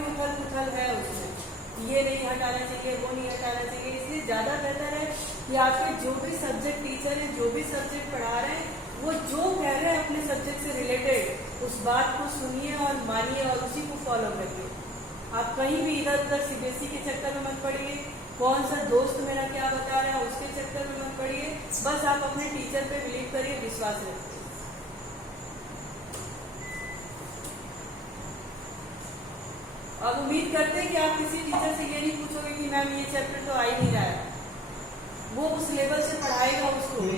भी उथल पुथल है उसमें, ये नहीं हटाना चाहिए, वो नहीं हटाना चाहिए। इसलिए ज़्यादा बेहतर है कि आपके जो भी सब्जेक्ट टीचर हैं, जो भी सब्जेक्ट पढ़ा रहे हैं, वो जो कह रहे हैं अपने सब्जेक्ट से रिलेटेड उस बात को सुनिए और मानिए और उसी को फॉलो करिए। आप कहीं भी इधर उधर सीबीएसई के चक्कर में मत पड़िए, कौन सा दोस्त मेरा क्या बता रहा है उसके चक्कर में मत पड़िए। बस आप अपने टीचर पे बिलीव करिए, विश्वास रखिए। अब उम्मीद करते हैं कि आप किसी टीचर से ये नहीं पूछोगे कि मैम ये चैप्टर तो आ ही नहीं रहा है, वो उस लेवल से पढ़ाएगा उसको,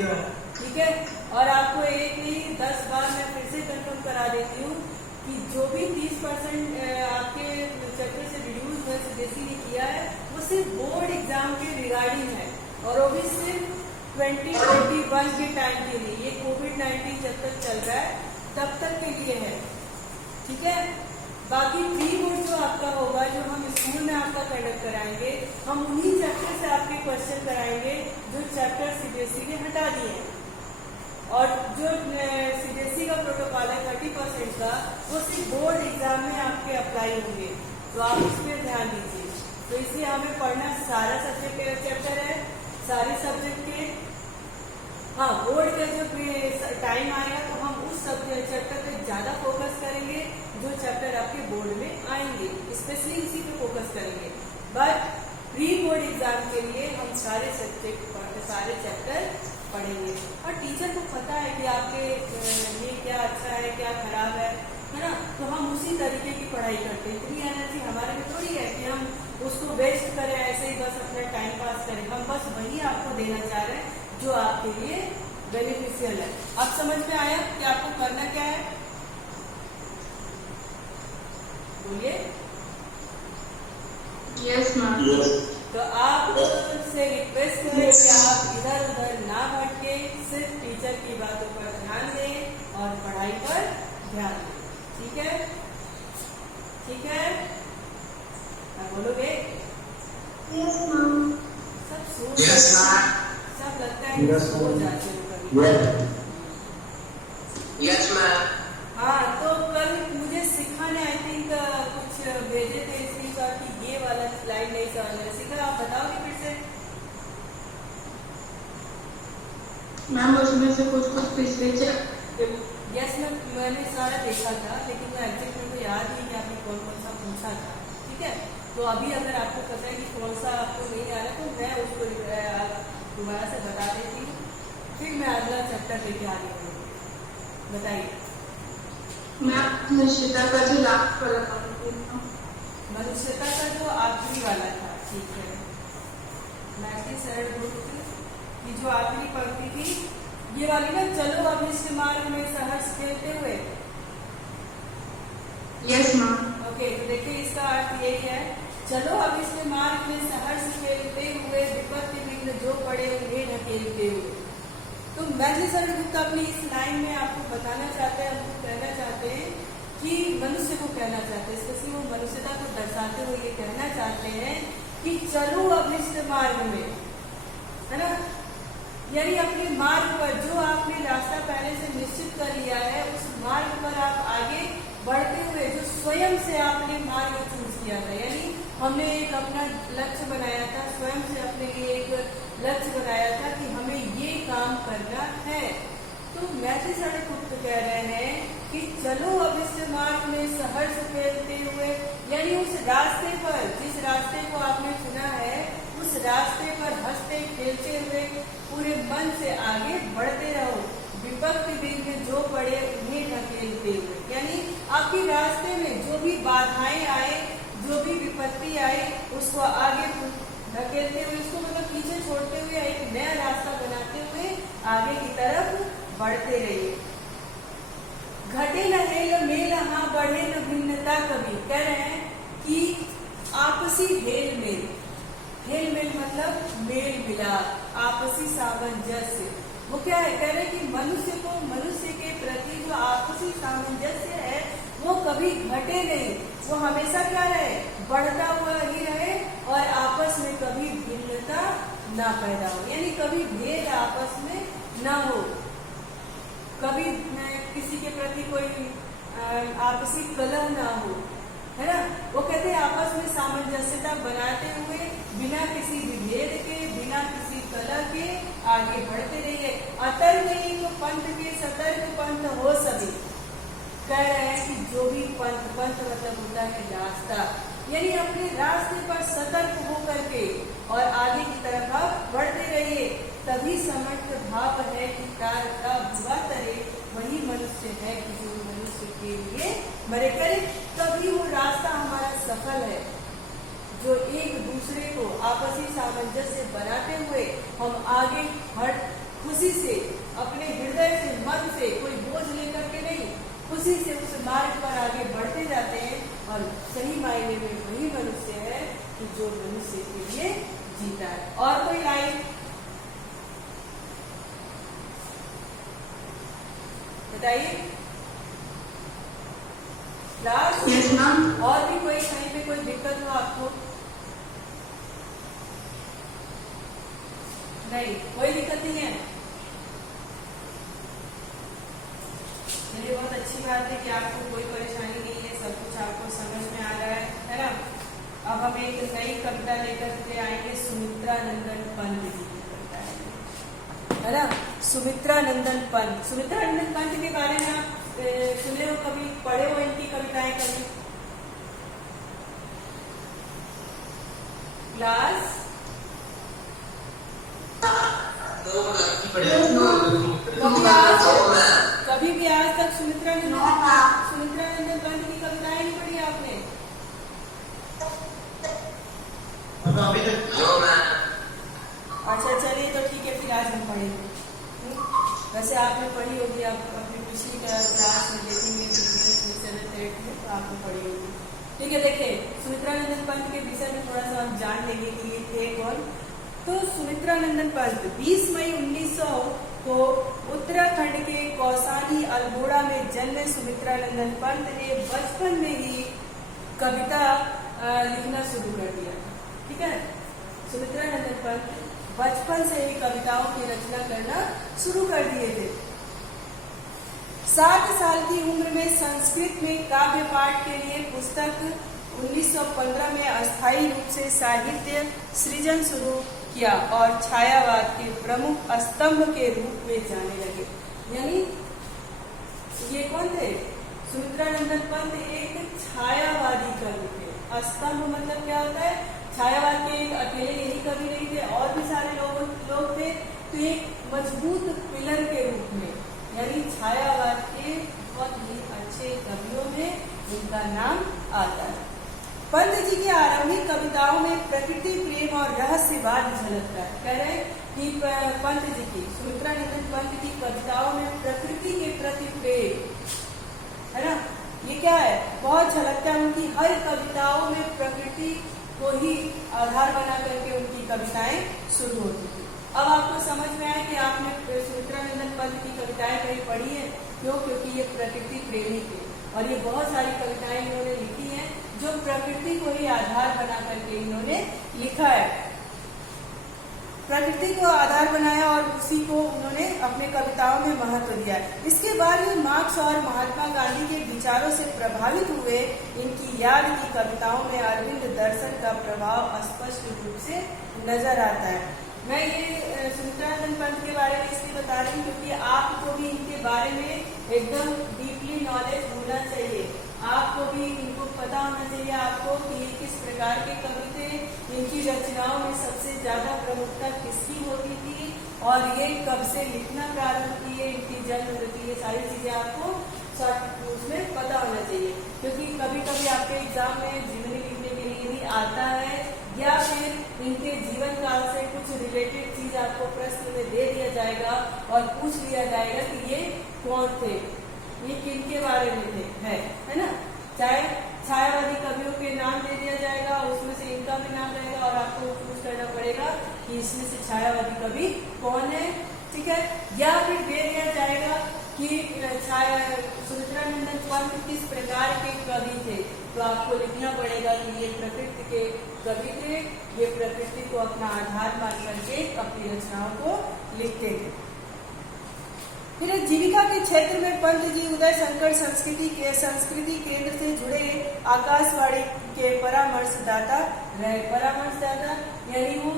ठीक है। और आपको एक नहीं 10 बार मैं फिर से कंफर्म करा देती हूँ कि जो भी 30% आपके चैप्टर से रिड्यूस सीबीएसई ने किया है वो सिर्फ बोर्ड एग्जाम के रिगार्डिंग है, और वो भी सिर्फ 2021 के टाइम के लिए। ये कोविड-19 जब तक चल रहा है तब तक के लिए है, ठीक है। बाकी प्री बोर्ड जो आपका होगा, जो हम स्कूल में आपका कंडक्ट कराएंगे, हम उन्हीं चैप्टर से आपके क्वेश्चन कराएंगे जो चैप्टर सीबीएसई ने हटा दिए हैं। और जो सीबीएसई का प्रोटोकॉल है 30% का, वो सिर्फ बोर्ड एग्जाम में आपके अप्लाई होंगे, तो आप उस पर ध्यान दीजिए। तो इसलिए हमें पढ़ना सारा सब्जेक्ट चैप्टर है, सारे सब्जेक्ट के। हाँ, बोर्ड का जो टाइम आएगा तो हम उस चैप्टर पे ज्यादा फोकस करेंगे जो चैप्टर आपके बोर्ड में आएंगे, स्पेशली इसी पे फोकस करेंगे। बट प्री बोर्ड एग्जाम के लिए हम सारे सब्जेक्ट सारे चैप्टर पढ़ेंगे, और टीचर को पता है कि आपके लिए क्या अच्छा है क्या खराब है ना। तो हम उसी तरीके की पढ़ाई करते हैं। इतनी एनर्जी हमारे में थोड़ी है कि हम उसको वेस्ट करें, ऐसे ही बस अपना टाइम पास करें। हम बस वही आपको देना चाह रहे हैं जो आपके लिए बेनिफिशियल है। अब समझ में आया कि आपको करना क्या है? बोलिए। Yes ma'am. तो आपसे रिक्वेस्ट है कि आप इधर उधर ना भटके, सिर्फ टीचर की बातों पर ध्यान दें और पढ़ाई पर ध्यान दें, ठीक है? ठीक है, आप बोलोगे? Yes ma'am. सब सब लगता है कि सो जाते हो कभी। Yes ma'am. हाँ, तो कल मुझे सिखा ने आई थिंक कुछ भेजे थे स्क्रीनशॉट कि ये वाला स्लाइड नहीं समझ रहे। सिखा, आप बताओगे फिर से? मैम उसमें से कुछ पिछले यस मैम, मैंने सारा देखा था, लेकिन मैं एग्जैक्ट मेरे को याद नहीं कि आपने कौन कौन सा पूछा था, ठीक है। तो अभी अगर आपको पता है कि कौन सा आपको नहीं आ रहा तो मैं उसको दोबारा से बता देती हूँ, फिर मैं अगला चैप्टर लेके आगे बढ़ूँगी। बताइए। मैम निश्चिता का जो लास्ट वाला था, मनुष्यता का जो आखिरी वाला था, ठीक है। मैं सरल बोलती कि जो आखिरी पंक्ति थी ये वाली ना, चलो अब इस मार्ग में सहर्ष खेलते हुए। Yes ma'am. ओके, तो देखिए इसका अर्थ यही है, चलो अब इस मार्ग में सहर्ष खेलते हुए, विपत्ति विघ्न जो पड़े उन्हें ढकेलते हुए। तो मैग्नीसर गुप्ता अपनी इस लाइन में आपको बताना चाहते हैं, आपको कहना चाहते हैं कि मनुष्य को कहना चाहते हैं, स्पेशली वो मनुष्यता को दर्शाते हुए ये कहना चाहते हैं कि चलो अब इस मार्ग में, है ना, यानी अपने मार्ग पर जो आपने रास्ता पहले से निश्चित कर लिया है, उस मार्ग पर आप आगे बढ़ते हुए, जो स्वयं से आपने मार्ग चूज किया था, यानी हमने एक अपना लक्ष्य बनाया था, स्वयं से अपने लिए एक लक्ष्य बनाया था कि हमें ये काम करना है। तो मैग्नीसर गुप्ता कह रहे हैं कि चलो अब इस मार्ग में सहर्ष खेलते हुए, यानी उस रास्ते पर, जिस रास्ते को आपने चुना है, उस रास्ते पर हंसते खेलते हुए पूरे मन से आगे बढ़ते रहो, विपत्ति विघ्न जो पड़े उन्हें ढकेलते हुए। यानी आपके रास्ते में जो भी बाधाएं आए, जो भी विपत्ति आए, उसको आगे ढकेलते हुए, उसको मतलब पीछे छोड़ते हुए एक नया रास्ता बनाते हुए आगे की तरफ बढ़ते रहिए। घटे न हेल मेल, हाँ बढ़े न भिन्नता कभी। कह रहे हैं कि आपसी हेल मेल, हेल मेल मतलब मेल मिलाप, आपसी सामंजस्य। वो क्या है, कह रहे हैं कि मनुष्य को, मनुष्य के प्रति जो आपसी सामंजस्य है वो कभी घटे नहीं, वो हमेशा क्या रहे, बढ़ता हुआ ही रहे, और आपस में कभी भिन्नता ना पैदा हो, यानी कभी भेद आपस में ना हो, कभी किसी के प्रति कोई आपसी कलह ना हो, है ना। वो कहते हैं सामंजस्यता बनाते हुए बिना किसी विभेद के, बिना किसी कलह के आगे बढ़ते रहिए। अतर्क नहीं तो पंथ के सतर्क पंथ हो सके। कह रहे हैं कि जो भी पंथ मतलब होता है रास्ता, यानी अपने रास्ते पर सतर्क होकर के और आगे की तरफ आप बढ़ते रहिए। तभी समर्थ भाव है कि कार का भुआ तरे, वही मनुष्य है कि जो मनुष्य के लिए मरे करे। तभी वो रास्ता हमारा सफल है, जो एक दूसरे को आपसी सामंजस्य बनाते हुए हम आगे खुशी से, अपने हृदय से, मन से, कोई बोझ लेकर के नहीं, खुशी से उस मार्ग पर आगे बढ़ते जाते हैं। और सही मायने में वही मनुष्य है कि जो मनुष्य के लिए जीता है। और कोई लाइन बताइए क्लास? Yes, ma'am. और भी कोई कहीं पे कोई दिक्कत हो आपको? नहीं, कोई दिक्कत नहीं है। चलिए, बहुत अच्छी बात है कि आपको कोई परेशानी नहीं है, सब कुछ आपको समझ में आ रहा है ना। अब हम एक नई कविता लेकर के आएंगे, सुमित्रा नंदन पंत जी की कविता है ना। सुमित्रा नंदन पंत, सुमित्रा नंदन पंत के बारे में आप सुने हो कभी, पढ़े हो इनकी कविताएं कभी? क्लास? कभी भी आज तक सुमित्रा नंदन पंत की कविताएं नहीं पढ़ी आपने? अच्छा, चलिए तो ठीक है, फिर आज हम पढ़ेंगे। वैसे आपने पढ़ी होगी, आप अपनी पिछली क्लास में देखेंगे में, तो आपने पढ़ी होगी। ठीक है, देखिए सुमित्रा नंदन पंत के विषय में थोड़ा सा हम जान लेंगे कि ये थे कौन। तो सुमित्रा नंदन पंत 20 मई 1900 को उत्तराखंड के कौसानी अल्मोड़ा में जन्मे सुमित्रा नंदन पंत ने बचपन में ही कविता लिखना शुरू कर दिया। ठीक है, सुमित्रा नंदन पंत बचपन से ही कविताओं की रचना करना शुरू कर दिए थे। 7 साल की उम्र में संस्कृत में काव्य पाठ के लिए पुस्तक 1915 में अस्थायी रूप से साहित्य सृजन शुरू किया और छायावाद के प्रमुख स्तंभ के रूप में जाने लगे। यानी ये कौन थे? सुमित्रा नंदन पंत एक छायावादी कवि थे। स्तंभ मतलब क्या होता है? छायावाद के एक अकेले यही कवि नहीं थे, और भी सारे लोग थे। तो एक मजबूत पिलर के रूप में, यानी छायावाद के बहुत ही अच्छे कवियों में उनका नाम आता है। पंत जी की आरंभिक कविताओं में प्रकृति प्रेम और रहस्यवाद झलकता है। कह रहे हैं कि पंत जी की, सुमित्रा नंदन पंत की कविताओं में प्रकृति के प्रति प्रेम है ना, ये क्या है, बहुत झलकता है। उनकी हर कविताओं में प्रकृति को ही आधार बना करके उनकी कविताएं शुरू होती थी। अब आपको समझ में आया कि आपने सुमित्रा नंदन पंत की कविताएं कहीं पढ़ी है। क्यों? क्योंकि ये प्रकृति प्रेमी थे और ये बहुत सारी कविताएं इन्होंने लिखी हैं जो प्रकृति को ही आधार बना करके इन्होंने लिखा है। प्रकृति को आधार बनाया और उसी को उन्होंने अपने कविताओं में महत्व दिया। इसके बाद ये मार्क्स और महात्मा गांधी के विचारों से प्रभावित हुए। इनकी याद की कविताओं में अरविंद दर्शन का प्रभाव स्पष्ट रूप से नजर आता है। मैं ये सुमित्रा नंदन पंत के बारे में इसलिए बता रही हूँ क्योंकि आपको भी इनके बारे में एकदम डीपली नॉलेज होना चाहिए। आपको भी इनको पता होना चाहिए आपको कि ये किस प्रकार के कवि थे, इनकी रचनाओं में सबसे ज्यादा प्रमुखता किसकी होती थी और ये कब से लिखना प्रारंभ किए, इनकी जन्म तिथि, ये सारी चीजें आपको उसमें पता होना चाहिए। क्योंकि कभी कभी आपके एग्जाम में जीवनी लिखने के लिए भी आता है या फिर इनके जीवन काल से कुछ रिलेटेड चीज आपको प्रश्न में दे दिया जाएगा और पूछ लिया जाएगा कि ये कौन थे, ये किनके बारे में थे, है ना। चाहे छायावादी कवियों के नाम दे दिया जाएगा, उसमें से इनका भी नाम रहेगा और आपको पूछ करना पड़ेगा कि इसमें से छायावादी कवि कौन है। ठीक है, या फिर दे दिया जाएगा कि सुमित्रा नंदन पंत किस प्रकार के कवि थे, तो आपको लिखना पड़ेगा कि ये प्रकृति के कवि थे, ये प्रकृति को अपना आधार मान करके अपनी रचनाओं को लिखते थे। फिर जीविका के क्षेत्र में पंत जी उदय शंकर संस्कृति केंद्र से जुड़े आकाशवाणी के परामर्शदाता रहे। परामर्शदाता यानी वो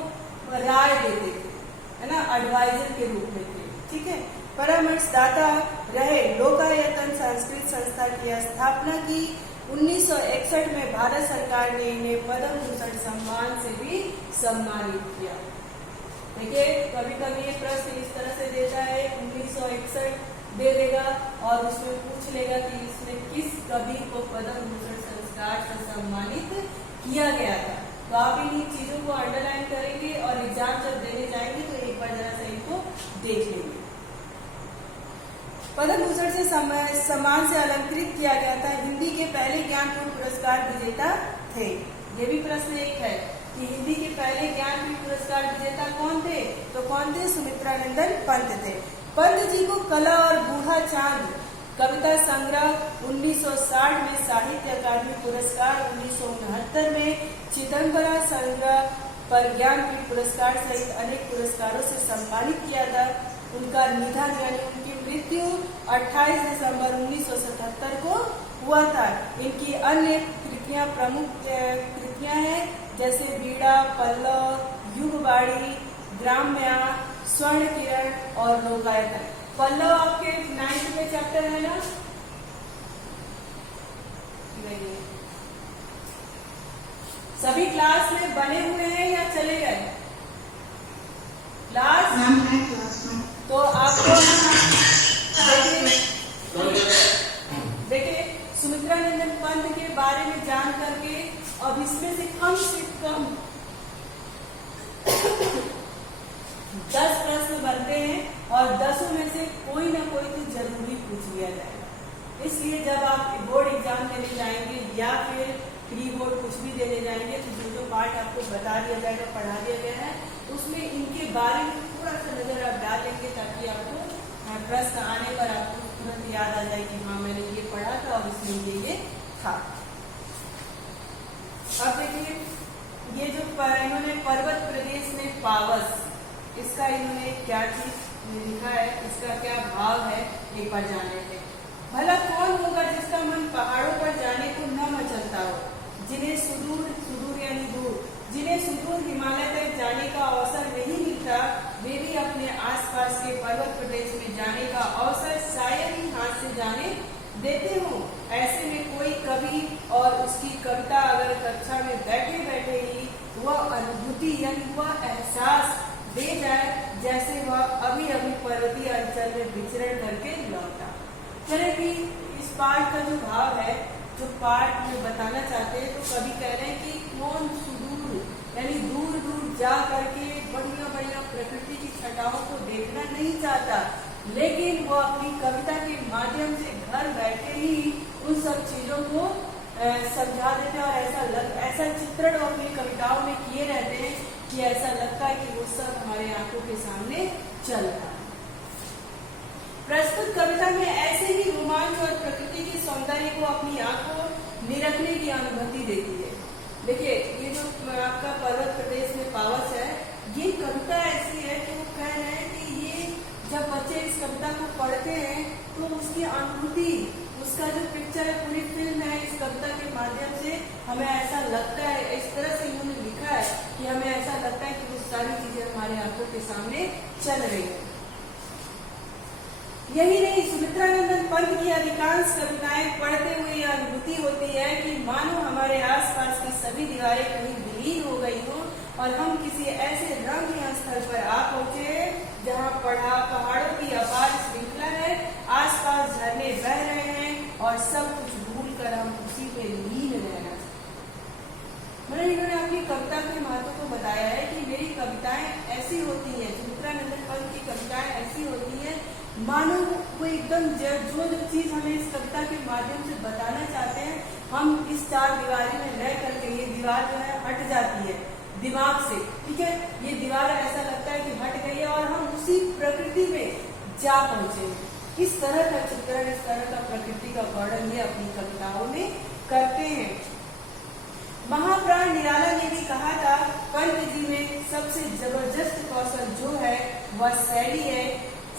राय देते थे, है ना, एडवाइजर के रूप में थे, ठीक है। परामर्शदाता रहे। लोकायतन संस्कृत संस्था की स्थापना की। 1961 में भारत सरकार ने इन्हें पद्म भूषण सम्मान से भी सम्मानित किया। देखिए, कभी कभी ये प्रश्न इस तरह से देता है, 1961 दे देगा और उसमें पूछ लेगा कि इसमें किस कवि को पद्म भूषण संस्कार से सम्मानित किया गया था। तो आप इन चीजों को अंडरलाइन करेंगे और एग्जाम जब देने जाएंगे तो एक बार जरा सा इनको देख लेंगे। पद्म भूषण से सम्मान से अलंकृत किया गया था। हिंदी के पहले ज्ञानपीठ पुरस्कार विजेता थे। ये भी प्रश्न एक है कि हिंदी के पहले ज्ञानपीठ पुरस्कार विजेता कौन थे? तो कौन थे? सुमित्रानंदन पंत थे। पंत जी को कला और बूढ़ा चांद कविता संग्रह 1960 में, साहित्य अकादमी पुरस्कार 1969 में, चिदम्बरा संग्रह पर ज्ञानपीठ पुरस्कार सहित अनेक पुरस्कारों से सम्मानित किया था। उनका निधन यानी उनकी मृत्यु 28 दिसंबर 1977 को हुआ था। इनकी अन्य कृतियां प्रमुख कृतियां हैं जैसे बीड़ा, पल्लव, युगवाणी, ग्राम्या, स्वर्ण किरण और लोकायतन। पल्लव आपके 9th में चैप्टर है ना? नहीं, सभी क्लास में बने हुए हैं या चले गए? क्लास में तो आपको देखिए सुमित्रानंदन पंत के बारे में जान करके अब इसमें से कम 10 प्रश्न बनते हैं और 10 में से कोई ना कोई तो जरूरी पूछ लिया जाएगा। इसलिए जब आप बोर्ड एग्जाम देने जाएंगे या फिर प्री बोर्ड कुछ भी देने जाएंगे तो जो पार्ट आपको बता दिया जाएगा, पढ़ा दिया गया है, उसमें इनके बारे में थोड़ा सा नजर आप डाल लेंगे ताकि आपको प्रश्न आने पर आपको तुरंत याद आ जाए कि हाँ मैंने ये पढ़ा था और इसमें ये था। अब देखिए ये जो इन्होंने पर्वत प्रदेश में पावस, इसका इन्होंने क्या चीज लिखा है, इसका क्या भाव है, एक बार जान लेते हैं। भला कौन होगा जिसका मन पहाड़ों पर जाने को न मचलता हो, जिन्हें सुदूर यानी दूर, जिन्हें सुदूर हिमालय तक जाने का अवसर नहीं मिलता, वे भी अपने आसपास के पर्वत प्रदेश में जाने का अवसर शायद ही हाथ से जाने देते हो। ऐसे में कोई कवि और उसकी कविता अगर कक्षा में बैठे बैठे ही वह अनुभूति यानी वह एहसास दे जाए जैसे वह अभी अभी पर्वतीय अंचल में विचरण करके लौटा। चले कि इस पाठ का जो भाव है, जो पाठ में बताना चाहते हैं, तो कभी कह रहे हैं कि कौन सुदूर यानी दूर दूर जा करके बढ़िया बढ़िया प्रकृति की छटाओं को देखना नहीं चाहता, लेकिन वो अपनी कविता के माध्यम से घर बैठे ही उन सब चीजों को समझा देते हैं और ऐसा चित्रण अपनी कविताओं में किए रहते हैं कि ऐसा लगता है कि वो सब हमारे आंखों के सामने चल रहा है। प्रस्तुत कविता में ऐसे ही रोमांच और प्रकृति के सौंदर्य को अपनी आंखों निरखने की अनुभूति देती है। देखिए ये जो आपका पर्वत प्रदेश में पावस है, ये कविता ऐसी है कि वो कह रहे हैं कि ये जब बच्चे इस कविता को पढ़ते हैं तो उसकी अनुभूति, उसका जो पिक्चर है, पूरी फिल्म है, इस कविता के माध्यम से हमें ऐसा लगता है, इस तरह से इन्होंने लिखा है कि हमें ऐसा लगता है कि वो सारी चीजें हमारे आंखों के सामने चल रही है। यही नहीं, सुमित्रानंदन पंत की अधिकांश कविताएं पढ़ते हुए यह अनुभूति होती है कि मानो हमारे आसपास की सभी दीवारें कहीं विलीन हो गई हो और हम किसी ऐसे रम्य स्थल पर आ पहुंचे जहां पहाड़ों की अपार श्रृंखला है, आसपास झरने बह रहे हैं और सब कुछ भूलकर हम उसी में लीन रहना। मतलब इन्होंने अपनी कविता के महत्व को बताया है कि मेरी कविताएं ऐसी होती हैं, सुमित्रानंदन पंत की कविताएं ऐसी होती हैं मानो वो एकदम जो चीज हमें इस कविता के माध्यम से बताना चाहते हैं, हम इस चार दीवारी में रह करके ये दीवार जो है हट जाती है दिमाग से, ठीक है, ये दीवार ऐसा लगता है कि हट गई है और हम उसी प्रकृति में जा पहुंचे। इस तरह का चित्रण, इस तरह का प्रकृति का वर्णन ये अपनी कविताओं में करते हैं। महाप्राण निराला ने भी कहा था, पंत जी में सबसे जबरदस्त कौशल जो है वह शैली है,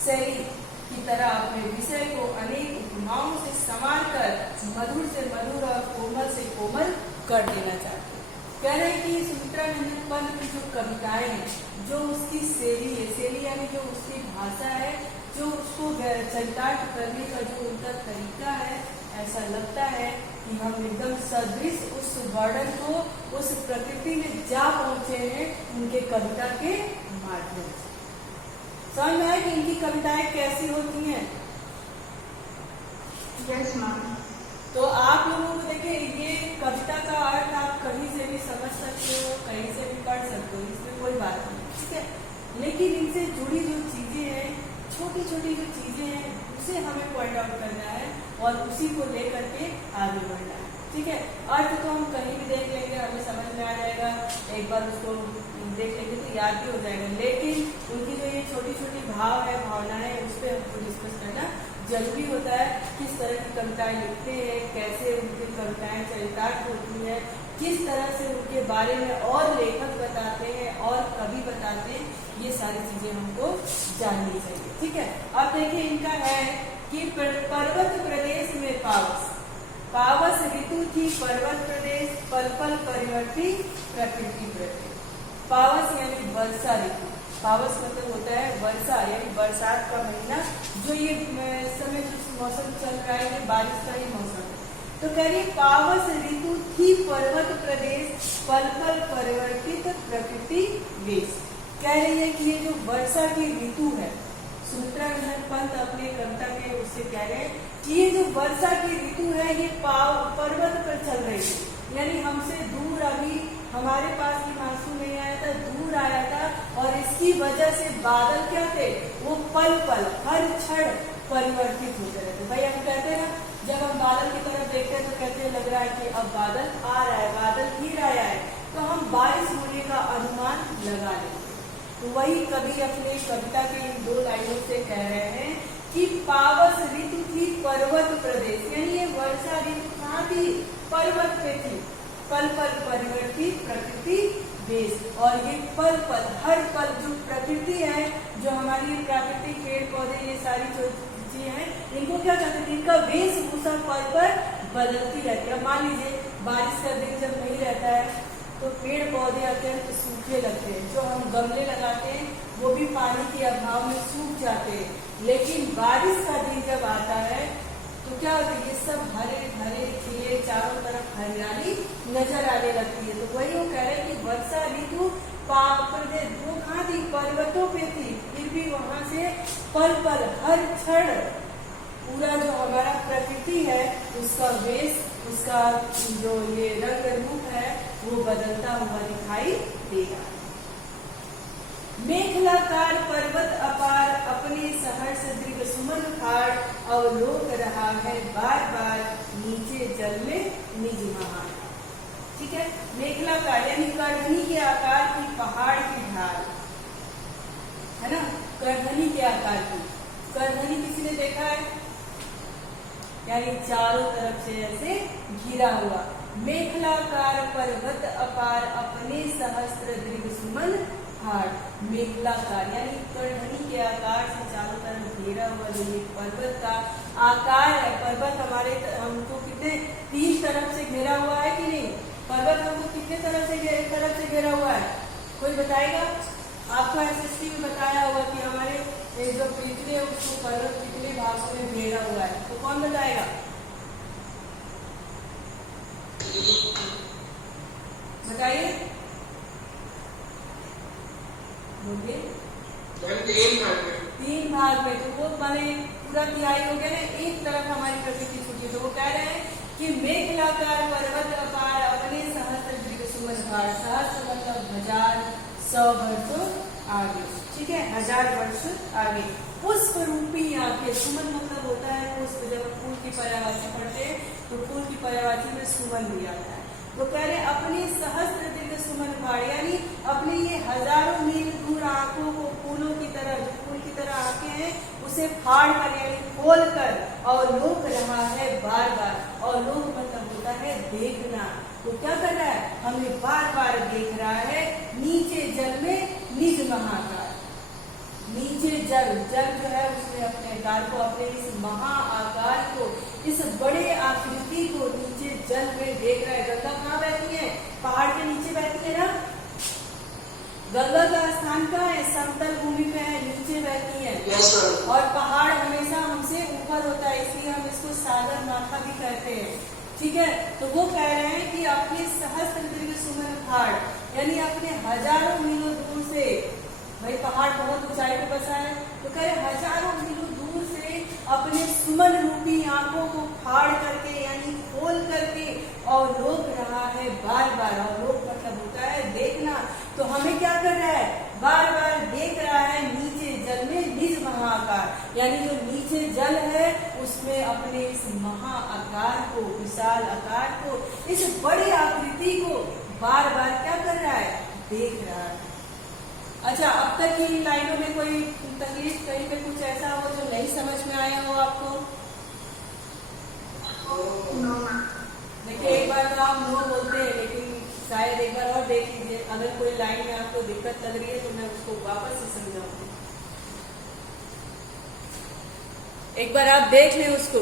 शैली की तरह अपने विषय को अनेक उपमाओं से संवार कर मधुर से मधुर और कोमल से कोमल कर देना चाहते हैं। कह रहे हैं कि सुमित्रा नंदन पंत की जो कविताएं हैं, जो उसकी शैली है, शैली यानी जो उसकी भाषा है, जो उसको चरितार्थ करने का जो उनका तरीका है, ऐसा लगता है कि हम एकदम सदृश उस वर्णन को उस प्रकृति में जा पहुंचे हैं उनके कविता के माध्यम से। समझ में आया कि इनकी कविताएं कैसी होती हैं? Yes ma'am. तो आप लोगों को देखिए, ये कविता का अर्थ आप कहीं से भी समझ सकते हो, कहीं से भी पढ़ सकते हो, इसमें कोई बात नहीं, ठीक है। लेकिन इनसे जुड़ी जो चीजें हैं, छोटी छोटी जो चीजें हैं, उसे हमें पॉइंट आउट करना है और उसी को लेकर के आगे बढ़ना है, ठीक है। अर्थ तो हम कहीं भी देख लेंगे, हमें समझ में आ जाएगा, एक बार उसको देख लेंगे तो याद भी हो जाएगा। लेकिन उनकी जो ये छोटी छोटी भाव है, भावनाएं, उस पर हमको डिस्कस करना जरूरी होता है। किस तरह की कविताएं लिखते हैं, कैसे उनकी कविताएं चरितार्थ होती है, किस तरह से उनके बारे में और लेखक बताते हैं और कवि बताते हैं, ये सारी चीजें हमको जाननी चाहिए, ठीक है। अब देखिए इनका है कि पर्वत प्रदेश में पावस, पावस ऋतु थी पर्वत प्रदेश, पल पल परिवर्ती प्रकृति प्रदेश। पावस यानी वर्षा ऋतु, पावस मतलब होता है वर्षा यानी बरसात का महीना, जो ये समय जो मौसम चल रहा है, ये बारिश का ही मौसम है। तो कह रही पावस ऋतु थी पर्वत प्रदेश, पल पल परिवर्तित प्रकृति वेश। कह रही है कि ये जो वर्षा की ऋतु है, सुमित्रा नंदन पंत अपने कविता के उससे कह रहे हैं कि ये जो वर्षा की ऋतु है, ये पर्वत पर चल रही है, यानी हमसे दूर, अभी हमारे पास भी मानसून नहीं आया था, दूर आया था, और इसकी वजह से बादल क्या थे, वो पल पल हर क्षण परिवर्तित होते रहते। भाई हम कहते हैं ना, जब हम बादल की तरफ देखते हैं तो कहते हैं लग रहा है कि अब बादल आ रहा है, बादल घिर आया है, तो हम बारिश होने का अनुमान लगा लेते हैं। तो वही कवि अपने कविता के इन 2 लाइनों से कह रहे हैं कि पावस ऋतु थी पर्वत प्रदेश, यानी ये वर्षा ऋतु कहाँ थी, पर्वत पे थी, पल पल परिवर्तित प्रकृति वेश। और ये पल पल हर पल जो प्रकृति है, जो हमारी प्राकृतिक पेड़ पौधे, ये सारी जो चीजें हैं, इनको क्या कहते हैं, इनका वेशभूषा पल पर बदलती रहती है। अब मान लीजिए बारिश का दिन जब नहीं रहता है तो पेड़ पौधे अत्यंत सूखे लगते हैं, जो हम गमले लगाते हैं वो भी पानी के अभाव में सूख जाते हैं। लेकिन बारिश का दिन जब आता है तो क्या होता है, ये सब हरे भरे खिले, चारों तरफ हरियाली नजर आने लगती है। तो वही वो कह रहे हैं कि वर्षा ऋतु प्रदेश वो कहाँ थी, पर्वतों पे थी, फिर भी वहां से पल पल हर क्षण पूरा जो हमारा प्रकृति है, उसका वेश, उसका जो ये रंग रूप है, वो बदलता हुआ दिखाई देगा। मेखलाकार पर्वत अपार, अपने सहर्ष दृढ़ सुमन खाड़, अवलोक रहा है बार बार, नीचे जल में निज महान। ठीक है, मेखलाकार यानी करधनी के आकार की पहाड़ की ढाल, है ना, करधनी के आकार की। करधनी किसी ने देखा है, यानी चारों तरफ से ऐसे घिरा हुआ। मेखलाकार पर्वत अपार, अपने सहस्त्र दृढ़ सुमन हाड़। मेखलाकार यानी करधनी के आकार से चारों तरफ घेरा हुआ जो ये पर्वत का आकार है। पर्वत हमारे हमको कितने 3 तरफ से घेरा हुआ है कि नहीं, पर्वत हमको कितने तरफ से घेरा हुआ है, कोई बताएगा? आपको एसएसटी में बताया होगा कि हमारे जो पृथ्वी है उसको पर्वत कितने भागों में घेरा हुआ है, तो कौन बताएगा? बताइए, बोलिए। 3 भाग में, तो वो माने पूरा तिहाई हो गया ना, एक तरफ हमारी प्रकृति छूटी। तो वो कह रहे हैं कि मेखलाकार पर्वत अपार, अपने सहस्त्र दृढ़ सुमन हाड़। सहस्त्र मतलब 1000, 100 वर्षों आगे, ठीक है, 1000 वर्ष आगे। पुष्प रूपी आंखें, सुमन मतलब होता है पुष्प, जब फूल की पर्यायवाची पढ़ते हैं तो फूल की पर्यायवाची में सुमन भी आता है। वो कह रहे अपने सहस्त्र दीर्घ सुमन भाड़, यानी अपने ये हजारों मील दूर आंखों को फूलों की तरह, जो फूल की तरह आंखें हैं, उसे फाड़ कर यानी खोल कर अवलोक रहा है बार बार। अवलोक मतलब होता है देखना। तो क्या कर रहा है, हमें बार बार देख रहा है। नीचे जल में निज महाकाल, नीचे जल, जल जो है उसमें अपने निरंकार को, अपने इस महाआकार को, इस बड़े आकृति को नीचे जल में देख रहा है। गंगा कहाँ बहती है? पहाड़ के नीचे बहती है ना। गंगा का स्थान कहाँ है? समतल भूमि पे है, नीचे बहती है। Yes, sir. और पहाड़ हमेशा हमसे ऊपर होता है, इसलिए हम इसको सागर माथा भी कहते हैं। ठीक है, तो वो कह रहे हैं कि अपने सहस्त्र दीर्घ सुमन पहाड़, यानी अपने हजारों मीलों दूर से, भाई पहाड़ बहुत ऊंचाई पे बसा है, तो कह रहे हजारों मीलों दूर से अपने सुमन रूपी आंखों को फाड़ करके, यानी खोल करके और रोक रहा है बार बार। और रोक मतलब होता है देखना, तो हमें क्या कर रहा है? बार बार देख रहा है नीचे जल में निज महाआकार, यानी जो नीचे जल है उसमें अपने इस महाआकार को, विशाल आकार को, इस बड़ी आकृति को बार बार क्या कर रहा है? देख रहा है। अच्छा, अब तक की इन लाइनों में कोई तकलीफ, कहीं पे कुछ ऐसा हो जो नहीं समझ में आया हो आपको? No ma'am. देखिए, एक बार तो आप नो बोलते हैं, लेकिन शायद एक बार और देख लीजिए। अगर कोई लाइन में आपको दिक्कत लग रही है तो मैं उसको वापस से समझाऊंगी। एक बार आप देख लें उसको।